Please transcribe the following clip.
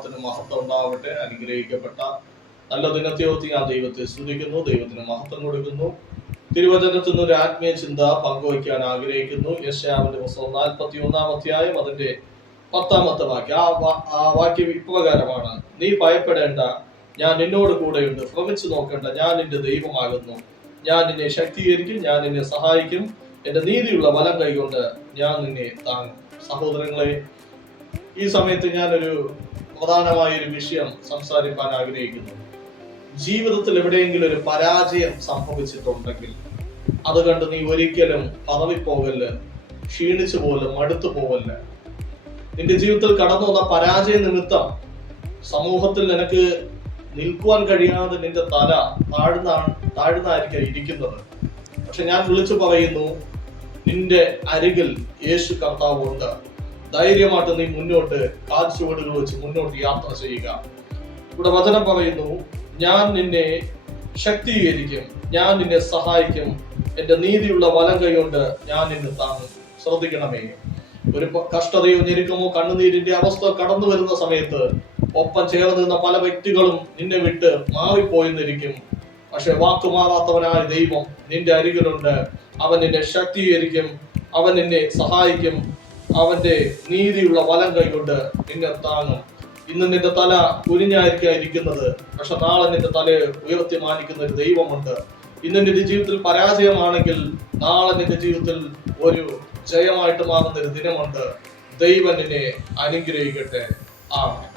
നാമത്തിന് മഹത്വം ഉണ്ടാവട്ടെ. അനുഗ്രഹിക്കപ്പെട്ട നല്ല ദിനത്തെയോർത്ത് ഞാൻ ദൈവത്തെ സ്തുതിക്കുന്നു, ദൈവത്തിന് മഹത്വം കൊടുക്കുന്നു. തിരുവചനത്തിൽ നിന്ന് ഒരു ആത്മീയ ചിന്ത പങ്കുവയ്ക്കാൻ ആഗ്രഹിക്കുന്നു. യെശയ്യാവിന്റെ പുസ്തകം 41 അധ്യായം അതിന്റെ 10 വാക്യം. ആ വാക്യം ഇപ്രകാരമാണ്: നീ ഭയപ്പെടേണ്ട, ഞാൻ നിന്നോട് കൂടെയുണ്ട്. ഭ്രമിച്ചു നോക്കേണ്ട, ഞാൻ നിന്റെ ദൈവമാകുന്നു. ഞാൻ നിന്നെ ശക്തീകരിക്കും, ഞാൻ നിന്നെ സഹായിക്കും. എന്റെ നീതിയുള്ള വലം കൈകൊണ്ട് ഞാൻ നിന്നെ താങ്ങും. സഹോദരങ്ങളെ, ഈ സമയത്ത് ഞാനൊരു പ്രധാനമായൊരു വിഷയം സംസാരിക്കാൻ ആഗ്രഹിക്കുന്നു. ജീവിതത്തിൽ എവിടെയെങ്കിലും ഒരു പരാജയം സംഭവിച്ചിട്ടുണ്ടെങ്കിൽ അത് കണ്ട് നീ ഒരിക്കലും പതറിപ്പോകല്ല്, ക്ഷീണിച്ചു പോകല്ല്, മടുത്തു പോകല്ല്. നിന്റെ ജീവിതത്തിൽ കടന്നു വന്ന പരാജയ നിമിത്തം സമൂഹത്തിൽ നിനക്ക് നിൽക്കുവാൻ കഴിയാതെ നിന്റെ തല താഴ്ന്നായിരിക്കും ഇരിക്കുന്നത്. പക്ഷെ ഞാൻ വിളിച്ചു പറയുന്നു, നിന്റെ അരികിൽ യേശു കർത്താവുണ്ട്. ധൈര്യമായിട്ട് നീ മുന്നോട്ട് കാൽച്ചുവടുകൾ വെച്ച് മുന്നോട്ട് യാത്ര ചെയ്യുക. ഇവിടെ വചനം പറയുന്നു, ഞാൻ നിന്നെ ശക്തീകരിക്കും, ഞാൻ നിന്നെ സഹായിക്കും, എന്റെ നീതിയുള്ള വലം കൈകൊണ്ട് ഞാൻ നിന്നെ താങ്ങും. ശ്രദ്ധിക്കണമേ, ഒരു കഷ്ടതയോ ഞെരുക്കമോ കണ്ണുനീരിന്റെ അവസ്ഥ കടന്നു വരുന്ന സമയത്ത് ഒപ്പം ചേർന്ന് നിന്ന പല വ്യക്തികളും നിന്നെ വിട്ട് മാറിപ്പോയെന്നിരിക്കും. പക്ഷെ വാക്കുമാറാത്തവനായ ദൈവം നിന്റെ അരികിലുണ്ട്. അവൻ നിന്നെ ശക്തീകരിക്കും, അവൻ നിന്നെ സഹായിക്കും, അവന്റെ നീതിയുള്ള വലം കൈകൊണ്ട് നിന്നെ താങ്ങും. ഇന്ന് നിന്റെ തല കുനിഞ്ഞായിരിക്കാം ഇരിക്കുന്നത്, പക്ഷെ നാളെ നിന്റെ തല ഉയർത്തി മാനിക്കുന്ന ഒരു ദൈവമുണ്ട്. ഇന്ന് നിന്റെ ജീവിതത്തിൽ പരാജയമാണെങ്കിൽ നാളെ നിന്റെ ജീവിതത്തിൽ ഒരു ജയമായിട്ട് മാറുന്ന ഒരു ദിനമുണ്ട്. ദൈവം നിന്നെ അനുഗ്രഹിക്കട്ടെ. ആമേൻ.